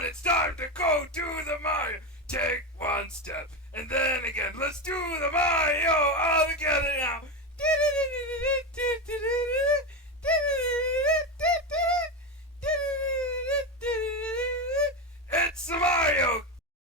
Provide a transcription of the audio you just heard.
on, it's time to go do the Mario. Take one step, and then again. Let's do the Mario all together now.